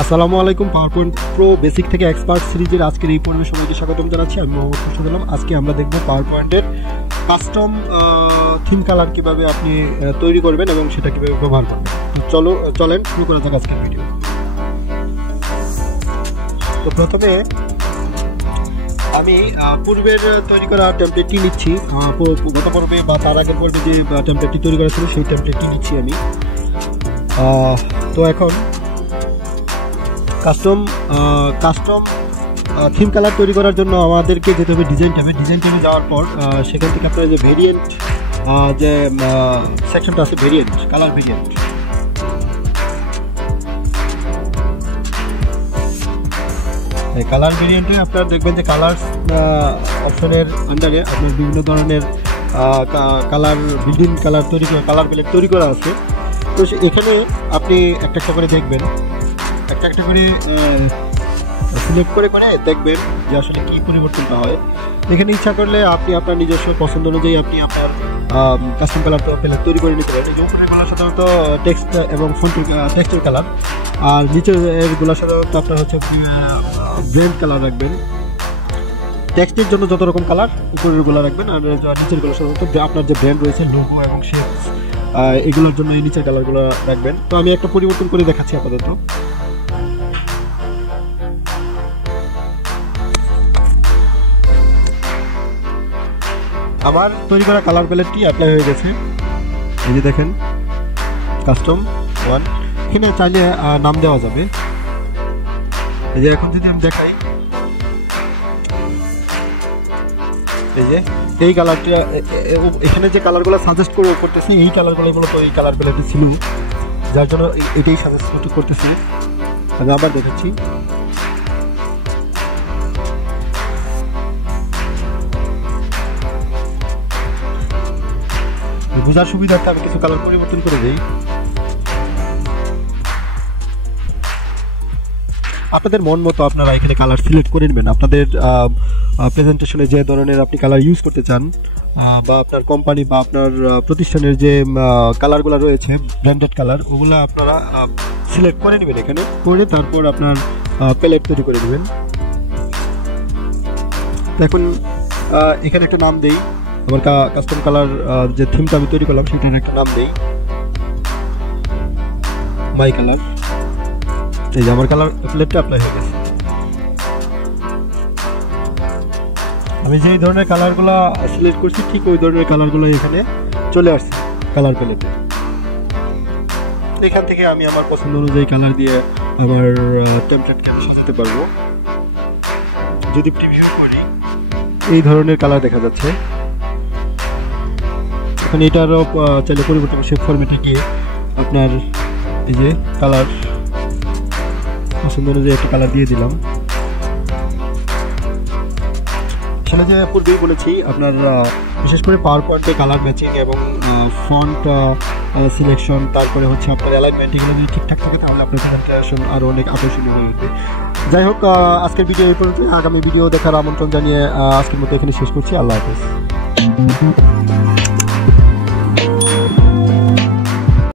আসসালামু আলাইকুম। PowerPoint pro basic থেকে এক্সপার্ট সিরিজের আজকের এই পর্বে সবাইকে স্বাগতম জানাচ্ছি। আমি মোহাম্মদ খুরশেদ আলম। আজকে আমরা দেখব পাওয়ারপয়েন্টের কাস্টম থিম কালার কিভাবে আপনি তৈরি করবেন এবং সেটা কিভাবে ব্যবহার করবেন। তো চলেন শুরু করা যাক আজকের ভিডিও। তো প্রথমে আমি পূর্বের তৈরি করা টেমপ্লেটটি নিচ্ছি। গত পর্বে বা তার আগের পর্বে যে টেমপ্লেটটি তৈরি করা ছিল সেই টেমপ্লেটটি নিচ্ছি আমি। তো এখন কাস্টম থিম কালার তৈরি করার জন্য আমাদেরকে যেতে হবে ডিজাইন ট্যাবে যাওয়ার পর সেখান থেকে আপনারা যে ভেরিয়েন্ট যে সেকশনটা আছে কালার ভেরিয়েন্ট, এই কালার ভেরিয়েন্টে আপনারা দেখবেন যে কালার অপশনের আন্ডারে আপনার বিভিন্ন ধরনের colour building colour colour palette তৈরি করা আছে। তো এখানে আপনি একটা করে দেখবেন, একটা করে সিলেক্ট করে দেখবেন যে আসলে কি পরিবর্তনটা হয়। এখানে ইচ্ছা করলে আপনি আপনার নিজস্ব পছন্দ অনুযায়ী আপনি আপনার কাস্টম কালার প্যালেট তৈরি করে নিতে পারেন। এই যে উপরের গুলো সাধারণত টেক্সট এবং ফন্টের টেক্সটের কালার, আর নিচের গুলো সাধারণত আপনার হচ্ছে ব্র্যান্ড কালার রাখবেন। টেক্সটের জন্য যত রকম কালার উপরের গুলো রাখবেন, আর নিচের গুলো সাধারণত আপনার যে ব্র্যান্ড রয়েছে লোগো এবং শেপস এগুলোর জন্য এই নিচের কালারগুলো রাখবেন। তো আমি একটা পরিবর্তন করে দেখাচ্ছি আপাতত। আমার তৈরি করা কালার প্যালেটটি অ্যাপ্লাই হয়ে গেছে। এই যে দেখেন কাস্টম 1, এখানে চাইলে নাম দেওয়া যাবে। এই যে এখন যদি আমি দেখাই, এই যে এই কালারটা এখানে যে কালারগুলো সাজেস্ট করতেছে এই কালারগুলো মূলত এই কালার প্যালেটে ছিল, যার জন্য এটাই সাজেস্ট করতেছে। আমি আবার দেখাচ্ছি। বোঝার সুবিধার্থে আমি কিছু কালার পরিবর্তন করে দিই। আপনাদের মন মতো আপনারা এখানে কালার সিলেক্ট করে নেবেন। আপনাদের প্রেজেন্টেশনে যে ধরনের আপনি কালার ইউজ করতে চান বা আপনার কোম্পানি বা আপনার প্রতিষ্ঠানের যে কালারগুলো রয়েছে ব্র্যান্ডেড কালার, ওগুলো আপনারা সিলেক্ট করে নেবেন এখানে করে, তারপর আপনার প্যালেট তৈরি করে নেবেন। এখন এখানে একটা নাম দেই, আমার কাস্টম কালার যে থিমটা আমি তৈরি করলাম সেটার একটা নাম দেই মাই কালার। এই যে আমার কালার প্যালেটটা অ্যাপ্লাই হয়ে গেছে। আমি যেই ধরনের কালারগুলো সিলেক্ট করছি ঠিক ওই ধরনের কালারগুলো এখানে চলে আসছে কালার প্যালেটে। এখান থেকে আমি আমার পছন্দ অনুযায়ী কালার দিয়ে আমার টেমপ্লেটকে সাজাতে পারবো। যদি প্রিভিউ করি এই ধরনের কালার দেখা যাচ্ছে। এখন এটারও চাইলে পরিবর্তন শেপ ফরম্যাটে গিয়ে আপনার এই যে কালার পছন্দ অনুযায়ী একটা কালার দিয়ে দিলাম। আসলে যে পূর্বেই বলেছি আপনার বিশেষ করে পাওয়ার পয়েন্টে কালার ম্যাচিং এবং ফন্ট সিলেকশন, তারপরে হচ্ছে আপনার অ্যালাইনমেন্ট, এগুলো যদি ঠিকঠাক থাকে তাহলে আপনার প্রেজেন্টেশন আরও অনেক আকর্ষণীয় হয়ে উঠবে। যাই হোক, আজকের ভিডিও এই পর্যন্ত। আগামী ভিডিও দেখার আমন্ত্রণ জানিয়ে আজকের মতো এখানে শেষ করছি। আল্লাহ হাফেজ।